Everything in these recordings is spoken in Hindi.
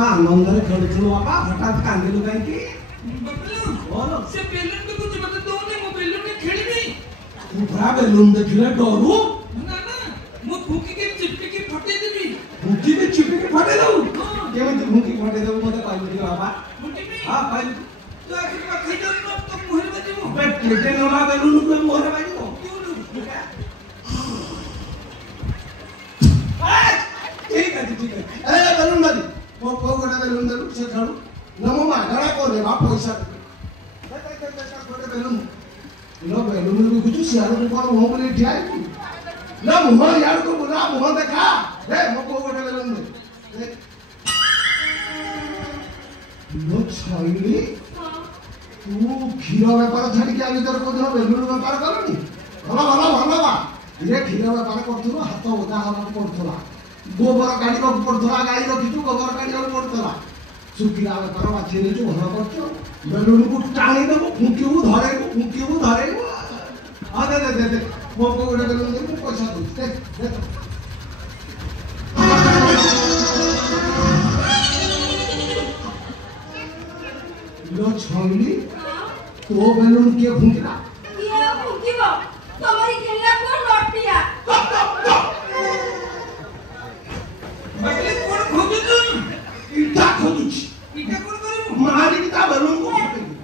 आनंद खेलु बापा हठात कांदिलु कहीं से बेलून को कुछ मत दो ने मो बेलून ने खेली नहीं तू भरा बेलून देखिले डरू ना ना मो फूकी के चिपके के फटे देबी फूकी में चिपके के फटे दऊ केमति फूकी फटे दऊ मते पाइलु दियो बाबा फूकी में हां पाइलु तो आखिर में खाई जाऊ न तो मुहर में जीवो बे केटे नोला बेलून को मुहर में जीवो ठीक है ए बेलून मारी वो को गोटा बेलून दे से खाड़ू नमो मागणा को लेवा पैसा गोटे बेलून लो बेलून भी कुछ सियार को कोन मुंह में ठिया ना मुंह यार को बोला मुंह देखा रे मो को गोटे बेलून दे लो छाईली तू क्षीर व्यापार छाड़ी के आगे को दिन बेलून व्यापार करनी भला बा ये क्षीर व्यापार करथुलो हाथ ओदा हवा पड़थला गोबर काढ़ी को पड़थला गाई रखिछु गोबर काढ़ी को पड़थला सुखिला व्यापार बाछी ने जो घर करछो बेलून को टाणी देबो फुंकीबू धरे आ दे मो को गोटे बेलून दे पैसा दे लो छौली तो बेलून के फुंकीला ये फुंकीबो तमरी खेलना को नोटिया बगले कोन खोजु तू इटा खोजुची इटा कोन करू मारी की बेलून को फुंकेगी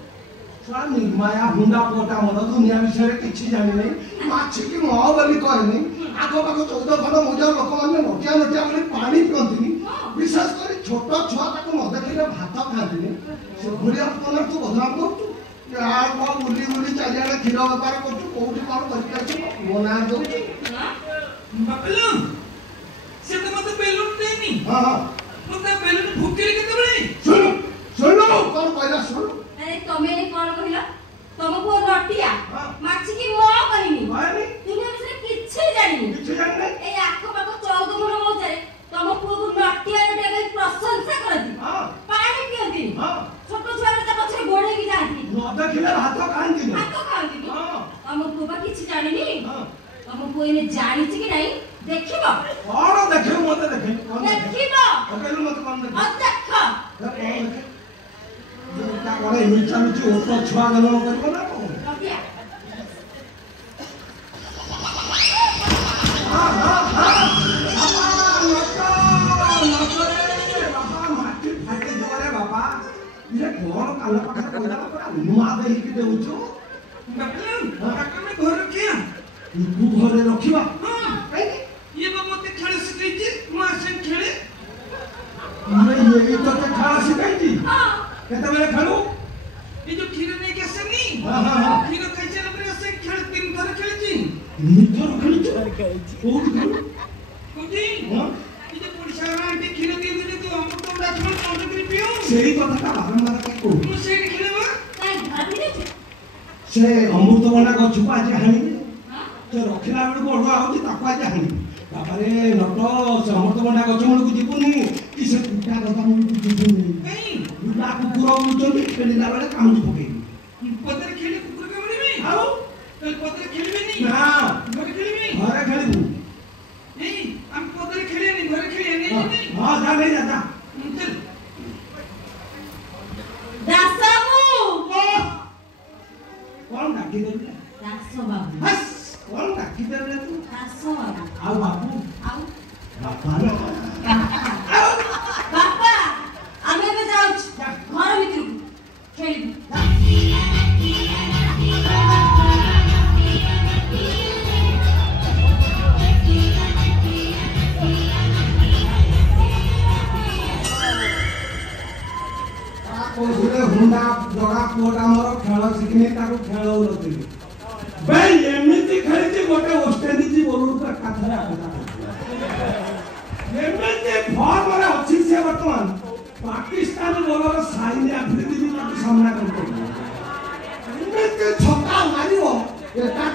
सारा निर्माया हुंडा पोटा मन दुनिया विषय किछि जानि नै माछि की मौ बोली कहनी आगो पागो 14 खंड मुजा लोक माने नोटिया बोली पानी पियंतिनी विशेष कर छोट छुआ ताको न देखिले भात खांतिनी से भुरिया कोन तू बदनाम करतु यार को बुली चारियाडे क्षीर व्यापार करतु कोठी कोन करके मोना दउ बबलू से तो मत बेलून देनी हां मत बेलून फुकेले केते बळे सुन कोन कहला सुन अरे तमे कोन कहिला तमको नोटिया माछि की मो कहिनी मानी दुनिया विषय किछि जानि ए आखो पाको 14 मन मोजरे तमको नोटिया रे प्रशंसा करदी पानी पियंती छोट छुआ रे पछे गोडे की जाती न देखिले हाथ खांती तमको बा किछि जानिनी तमको एने जानि छि कि नहीं देखिबो कोन देखे मते देखिबो देखिबो मते कोन देख ता कोने मिचा ओतो छुआ गनो करबो ना नोटिया ये कौन काला पका कोला नुआ दे के देउछु बबलू काका में घर किया तू घरे रखिबा हां ये बा मते खेल सिखैछि मां से खेले ये तो के खाना सिखाइती हां केते बेले खेलू ये जो खीर नहीं के सनी हां खीर कैसे लगे से खेल 3 थर खेलछि निथर खेलछि कोजी हां ये जो पुलिस आंटी खीर दे देले तो हम तो डाक्टर काउंटर कर पियो सेही कथा बारंबार के को मु से खेलबा काई भाभी रे से अमृतभंडा गछ को आज हानी तो रखिला बेल को अडवा होती ताको आज हानी बाबारे नट से अमृतभंडा गछ मुळ को जीवनी कि से कुटा गदा मुळ को जीवनी नहीं बुला कुकुर मुचोनी खेलिला बेले काउंट पके पत्थर खेले कुकुर के बड़ी में आओ तो पत्थर खेलबे नहीं ना घर खेलबे घरे खेलबू नहीं हम पत्थर खेले नहीं घर खेले नहीं हां जा ले जा चल दासबाबू कौन डाकी देले दासबाबू बस कौन डाकी देले तू दासबाबू आओ बाबू आओ बाबा ना बापा आमे में जाऊ घर भीतर खेलबू खेल शिखनी खेल भाई एमती खेली गोटे वेस्टइंडीज बोलू कथा फर्म अच्छी से बर्तमान पाकिस्तान बोलर साइन आफ्रिदी भी सामना कर छक्का मारियो एका